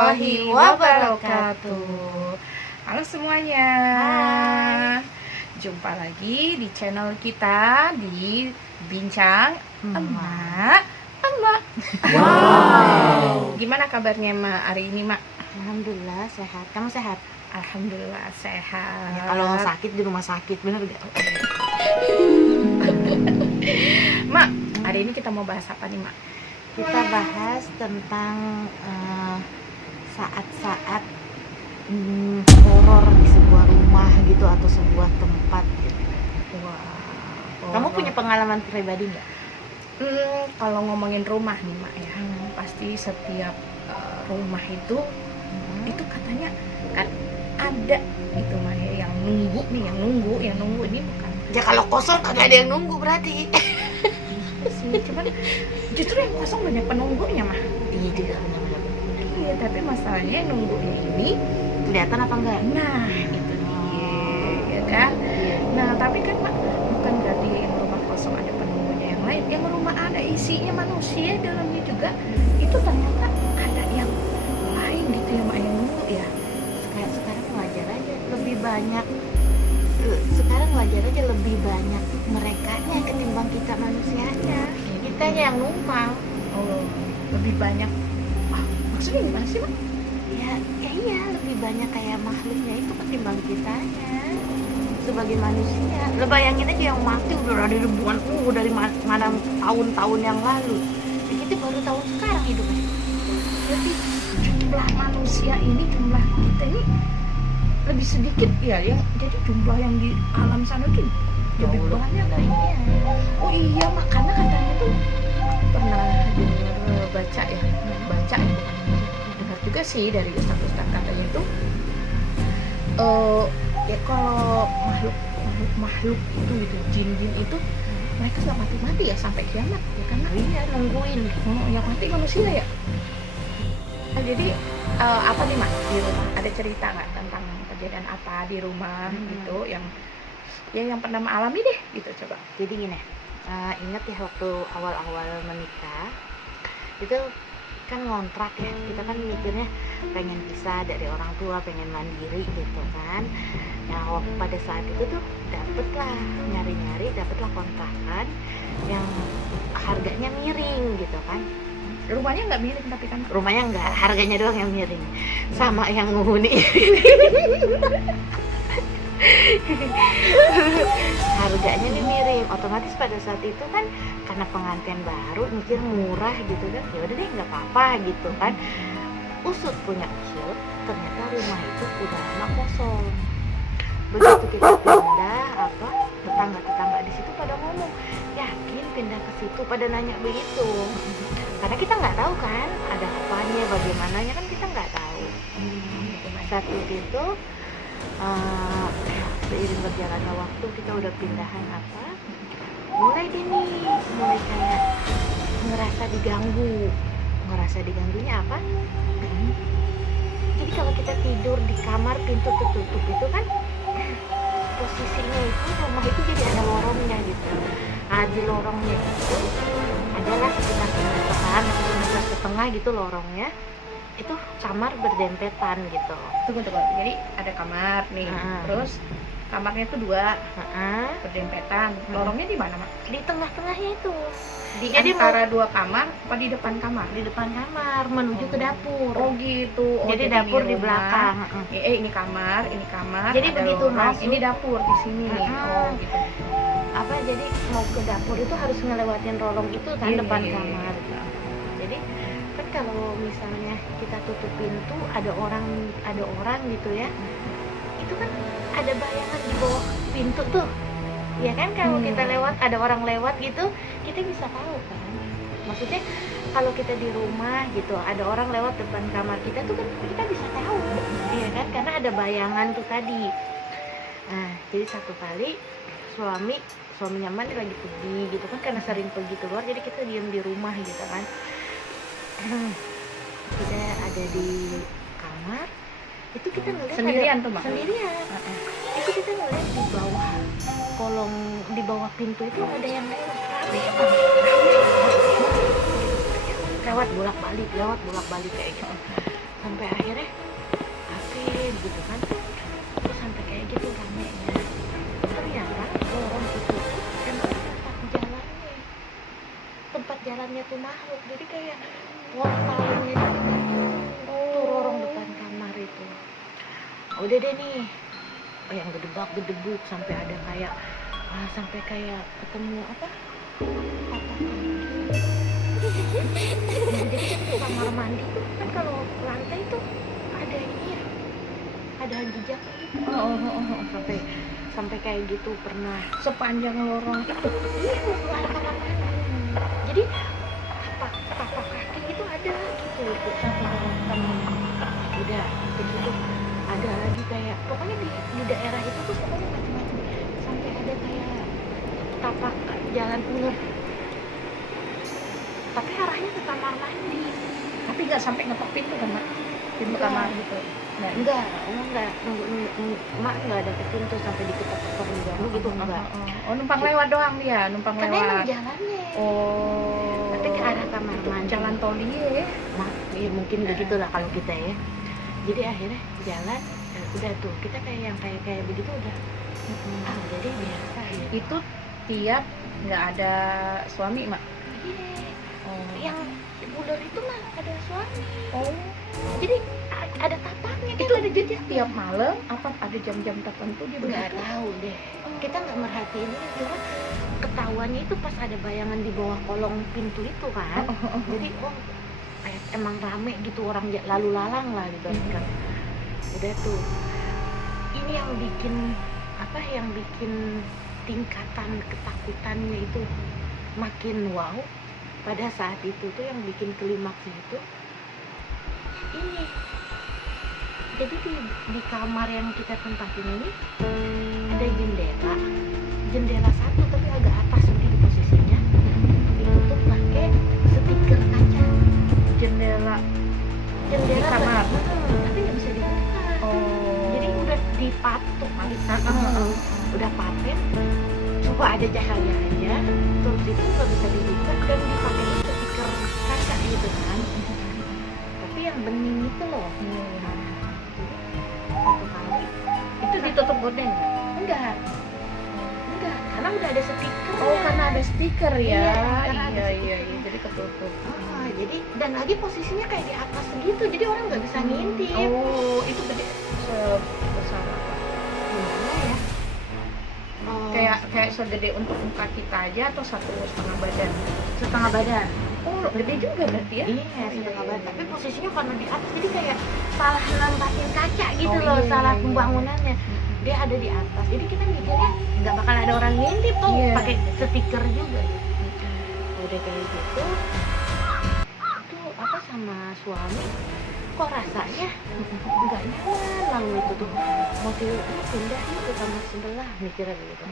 warahmatullahi wabarakatuh. Halo semuanya. Hai. Jumpa lagi di channel kita di Bincang Emak. Wow. Gimana kabarnya Mak hari ini, Mak? Alhamdulillah sehat. Kamu sehat? Alhamdulillah sehat. Ya, kalau sakit di rumah sakit, bener gak? Mak, hari ini kita mau bahas apa nih, Mak? Kita bahas tentang saat-saat horor di sebuah rumah gitu atau sebuah tempat gitu. Wah. Kamu punya pengalaman pribadi nggak? Kalau ngomongin rumah nih, Mak ya, pasti setiap rumah itu katanya kan ada itu Mak ya, yang nunggu ini bukan. Ya kalau kosong kagak ada yang nunggu berarti. Sih, cuman justru yang kosong banyak penunggunya Mah. Iya juga benar-benar. Iya, tapi masalahnya yang nunggunya ini Kelihatan apa enggak? nah itu dia, ya kan? Iya. Nah tapi kan Mak, bukan berarti yang rumah kosong ada penunggunya yang lain. Yang rumah ada isinya manusia dalamnya juga, itu ternyata ada yang lain gitu ya Mak, yang nunggu ya. Kayak sekarang wajar aja lebih banyak. Sekarang wajar aja lebih banyak merekanya ketimbang kita manusianya. Kitanya yang numpang. Oh, lebih banyak. Maksudnya gimana sih Mak? Ya iya, lebih banyak kayak makhluknya itu ketimbang kitanya sebagai manusia. Lo bayangin aja yang mati udah ada ribuan dari mana tahun-tahun yang lalu. Ya, kita baru tahu sekarang hidupnya. Jadi jumlah manusia ini, jumlah kita ini lebih sedikit ya, jadi jumlah yang di alam sana tuh lebih banyak Iya. Oh iya, makanya katanya tuh pernah dengar baca ya bukan dengar juga sih dari ustaz katanya itu ya kalau makhluk itu gitu, jin itu mereka nggak mati ya sampai kiamat ya, karena Iya, nungguin. yang mati manusia ya. Nah, jadi apa nih Mak di rumah, ada cerita nggak tentang kejadian apa di rumah gitu yang pernah alami deh gitu, coba. Jadi gini, ingat ya waktu awal-awal menikah itu kan ngontrak ya, kita kan mikirnya pengen pisah dari orang tua, pengen mandiri gitu kan. Nah pada saat itu tuh dapatlah kontrakan yang harganya miring gitu kan. Rumahnya nggak miring tapi kan Rumahnya enggak, harganya doang yang miring, sama yang menghuni. Harganya nih miring. Otomatis pada saat itu kan karena pengantin baru mikir murah gitu kan, ya udah deh nggak apa-apa gitu kan. Usut ternyata rumah itu udah lama kosong. Begitu kita pindah, tetangga di situ pada ngomong, yakin pindah ke situ, pada nanya begitu. Karena kita nggak tahu kan ada apanya, bagaimananya kan kita nggak tahu. Saat itu seiring berjalannya waktu kita udah pindahan mulai kayak ngerasa diganggunya apa? Jadi kalau kita tidur di kamar pintu tertutup itu kan posisinya itu rumah itu jadi ada lorongnya gitu. Nah di lorongnya itu adalah sekitar 1,5 meter gitu lorongnya. Itu kamar berdempetan gitu. Tunggu, jadi ada kamar nih, terus kamarnya itu dua berdempetan. Lorongnya di mana Mak? Di tengah-tengahnya itu. Jadi antara dua kamar apa di depan kamar? Di depan kamar menuju ke dapur. Oh gitu. Jadi dapur di belakang. Ini kamar. Jadi begitu masuk, ini dapur di sini nih. Oh gitu. Jadi mau ke dapur itu harus ngelewatin lorong itu kan, depan kamar. Jadi kan kalau misalnya kita tutup pintu, ada orang gitu ya, itu kan ada bayangan di bawah pintu tuh ya kan. Kalau kita lewat, ada orang lewat gitu, kita bisa tahu kan. Maksudnya kalau kita di rumah gitu, ada orang lewat depan kamar kita tuh kan kita bisa tahu ya kan, karena ada bayangan tuh tadi. Nah jadi satu kali suaminya Man lagi pergi gitu kan, karena sering pergi keluar, jadi kita diam di rumah gitu kan. Kita ada di kamar itu, kita ngeliat Sendirian tuh Mak? Sendirian. Itu kita ngeliat di bawah kolong, di bawah pintu itu ada yang lewat bolak balik kayak gitu. sampai akhirnya apa gitu kan, terus sampai kayak gitu ramenya. Ternyata lorong itu tuh emang tempat jalannya tuh makhluk, jadi kayak portalnya tuh lorong depan kamar itu. Udah deh nih, yang gedebak-gedebuk sampai ada kayak sampai kayak ketemu apa jadi kamar mandi tuh kan kalau lantai tuh ada ini ya, ada jejak gitu. Sampai sampai kayak gitu pernah Sepanjang lorong itu. iya ada kamar mandi, jadi tapak kaki itu ada gitu tuh sampai kamar mandi. Udah begitu ada lagi kayak pokoknya di daerah itu tuh pokoknya macam-macam, sampai ada kayak tapak jalan ular tapi arahnya ke kamar mandi. Tapi nggak sampai ngetok pintu kan, Mak? Pintu Enggak. kamar gitu. enggak mak nggak ada ke pintu sampai diketok-ketok diganggu gitu enggak. Oh, numpang lewat doang dia, numpang Kan emang lewat. jalannya Oh. tapi ke arah kamar mandi. Jalan tol dia. Mak ya mungkin begitulah kalau kita ya. Jadi akhirnya jalan udah tuh kita kayak yang kayak begitu udah jadi biasa ya. Itu tiap nggak ada suami, Mak? Iya. Oh. Yang ular itu mah ada suami. Oh. Jadi ada tapaknya kan, Itu ada jejak tiap malam apa ada jam-jam tertentu dia nggak begitu? tahu deh, kita nggak merhatiin, cuma ketahuannya itu pas ada bayangan di bawah kolong pintu itu kan. Jadi kayak emang rame gitu orang lalu lalang lah gitu kan. Udah tuh ini yang bikin yang bikin tingkatan ketakutannya itu makin wow pada saat itu tuh, yang bikin klimaksnya itu ini. Jadi di kamar yang kita tempatin ini ada jendela satu tapi agak atas begitu posisinya, ditutup pakai stiker kaca. Jendela Di kamar. tapi nggak bisa dibuka. Jadi udah dipatok udah paten, coba ada cahaya aja, terus itu nggak bisa dibuka dan dipakai stiker kaca gitu kan. Tapi yang bening itu loh. Satu kali Itu ditutup gorden nggak? enggak karena udah ada stiker. Oh, karena ada stiker ya. Iya, karena ada Iya, stiker. jadi ketutup. Jadi dan lagi posisinya kayak di atas segitu, jadi orang nggak bisa ngintip. Oh, itu gede sebesar apa? Gimana ya? Kayak segede untuk muka kita aja atau 1,5 badan? setengah badan. Oh, gede juga berarti ya? Iya, setengah badan. Tapi posisinya karena di atas, jadi kayak salah nempatin kaca gitu Oh, loh, iya, salah iya. Pembangunannya. Dia ada di atas, jadi kita mikirnya nggak bakal ada orang ngintip tuh, Iya. pakai stiker juga. Udah kayak gitu, itu sama suami, kok rasanya nggak nyaman, lalu itu tuh mau pindah yuk ke kamar sebelah, mikirnya begitu.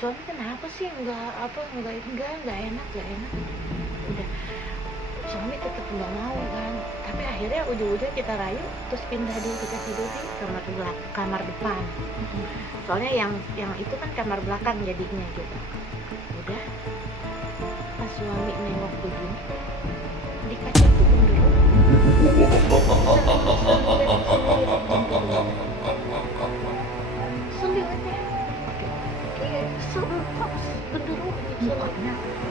Suami kenapa sih nggak enak. Udah suami tetap nggak mau kan, tapi akhirnya ujung-ujungnya kita rayu terus pindah kita tidur di kamar depan. Soalnya yang itu kan kamar belakang jadinya gitu. Udah pas suami nengok begini, di kaca tuh selimutnya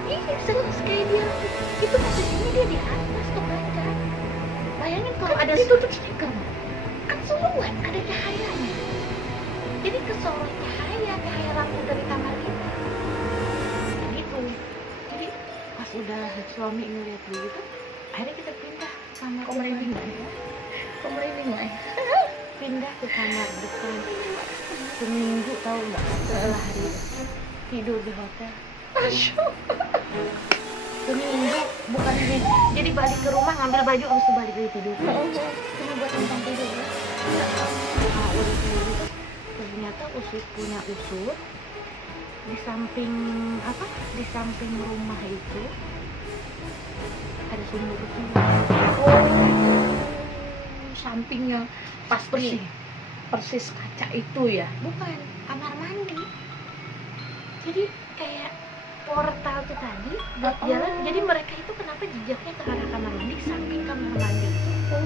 iya seles kayak dia itu posisinya dia di atas tuh kaca. Bayangin kalau ada ditutup stiker. kan siluet ada cahayanya, jadi kesorot cahaya lampu dari kamar kita gitu. Jadi pas udah suami ngeliat begitu, akhirnya kita pindah ke kamar Kok merinding nggak? Kok merinding nggak? pindah ke kamar depan. Seminggu tahu nggak, setelah hari itu tidur di hotel. Seminggu bukan jadi balik ke rumah ngambil baju habis itu balik lagi tidur. Cuma buat numpang tidur ya. Udah kayak gitu ternyata punya usur di samping rumah itu ada sumur. Sampingnya pasti persis kaca itu ya? Bukan kamar mandi, jadi kayak portal tuh tadi buat jalan. Jadi mereka itu kenapa jejaknya ke arah kamar mandi, samping kamar mandi itu.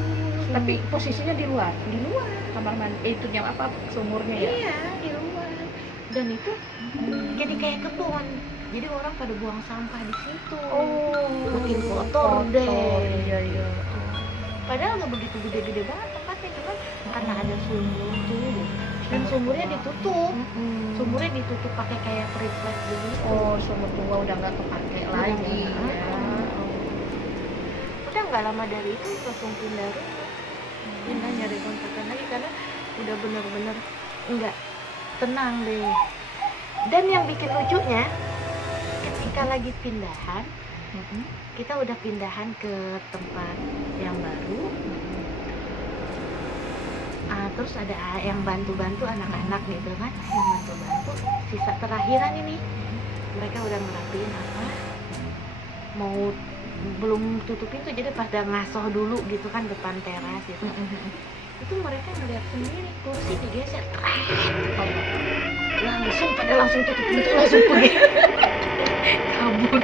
Tapi posisinya di luar kamar mandi, itu yang apa, sumurnya ya? Iya, di luar. Dan itu jadi kayak kebun. Jadi orang pada buang sampah di situ. Makin kotor deh. Iya. Padahal nggak begitu gede-gede banget tempatnya, cuman karena ada sumur tuh, dan sumurnya ditutup. Sumurnya ditutup pakai kayak triplek gitu. Sumur tua udah nggak kepake lagi ya. Udah nggak lama dari itu langsung pindah rumah. Pindah nyari kontrakan lagi karena udah bener-bener nggak tenang deh. Dan yang bikin lucunya, ketika lagi pindahan, kita udah pindahan ke tempat yang baru. Terus ada yang bantu-bantu anak-anak gitu kan, yang bantu-bantu sisa terakhiran ini. Mereka udah ngerapiin apa, mau belum tutup pintu, jadi pada ngasoh dulu gitu kan depan teras gitu. Itu mereka ngeliat sendiri kursi digeser, langsung tutup pintu, langsung pergi kabur.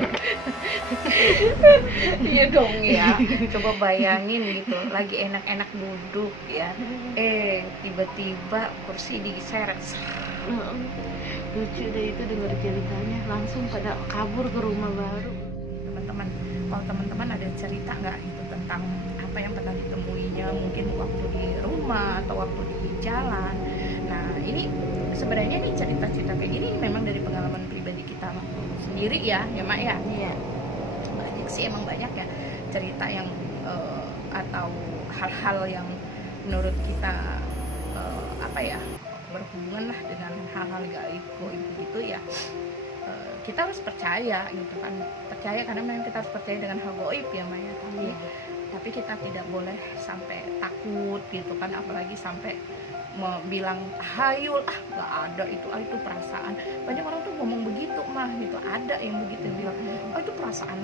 Iya dong ya, coba bayangin gitu, lagi enak-enak duduk ya, tiba-tiba kursi digeser. Lucu deh itu denger ceritanya, langsung pada kabur ke rumah baru. Teman-teman, kalau teman-teman ada cerita nggak itu tentang apa yang pernah ditemuinya, mungkin waktu di rumah atau waktu di jalan. Nah ini sebenarnya nih cerita-cerita kayak gini memang dari pengalaman pribadi kita sendiri ya Mak ya. Iya. Banyak sih, emang banyak ya cerita yang atau hal-hal yang menurut kita apa ya, berhubungan lah dengan hal-hal gaib gitu ya. Kita harus percaya gitu kan, percaya karena memang kita harus percaya dengan hal gaib ya Maya. Tapi kita tidak boleh sampai takut gitu kan, apalagi sampai bilang tahayul, nggak ada itu perasaan. Banyak orang tuh ngomong begitu mah gitu, ada yang begitu bilang, itu perasaan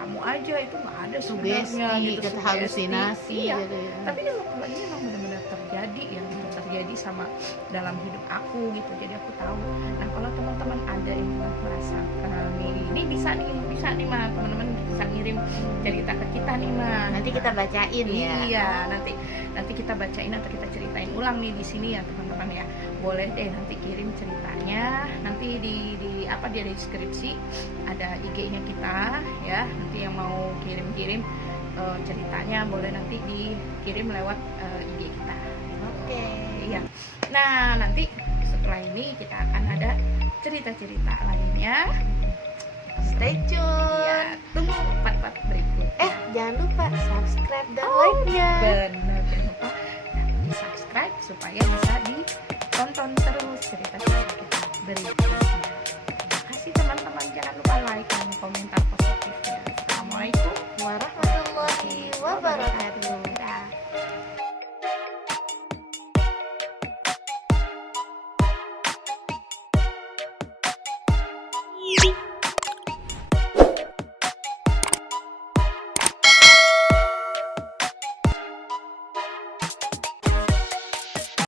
kamu aja, itu nggak ada sebenarnya gitu, halusinasi iya. gitu ya. Tapi kalau ini memang benar-benar terjadi ya, terjadi sama dalam hidup aku gitu, jadi aku tahu. Nah kalau teman-teman ada yang merasakan ini bisa nih mah, teman-teman bisa ngirim cerita ke kita nih mah, Nanti kita bacain ya. Iya, nanti kita bacain atau kita ceritain ulang nih di sini ya teman-teman ya. Boleh deh nanti kirim ceritanya, nanti di apa dia di deskripsi ada IG-nya kita ya. Nanti yang mau kirim ceritanya boleh nanti dikirim lewat IG kita. Oke. Iya. Nah, nanti setelah ini kita akan ada cerita-cerita lainnya. Stay tune. Ya, tunggu part-part berikut. Jangan lupa subscribe dan like-nya. Benar, jangan lupa di subscribe supaya bisa ditonton terus cerita-cerita kita berikutnya. Terima kasih teman-teman, jangan lupa like dan komentar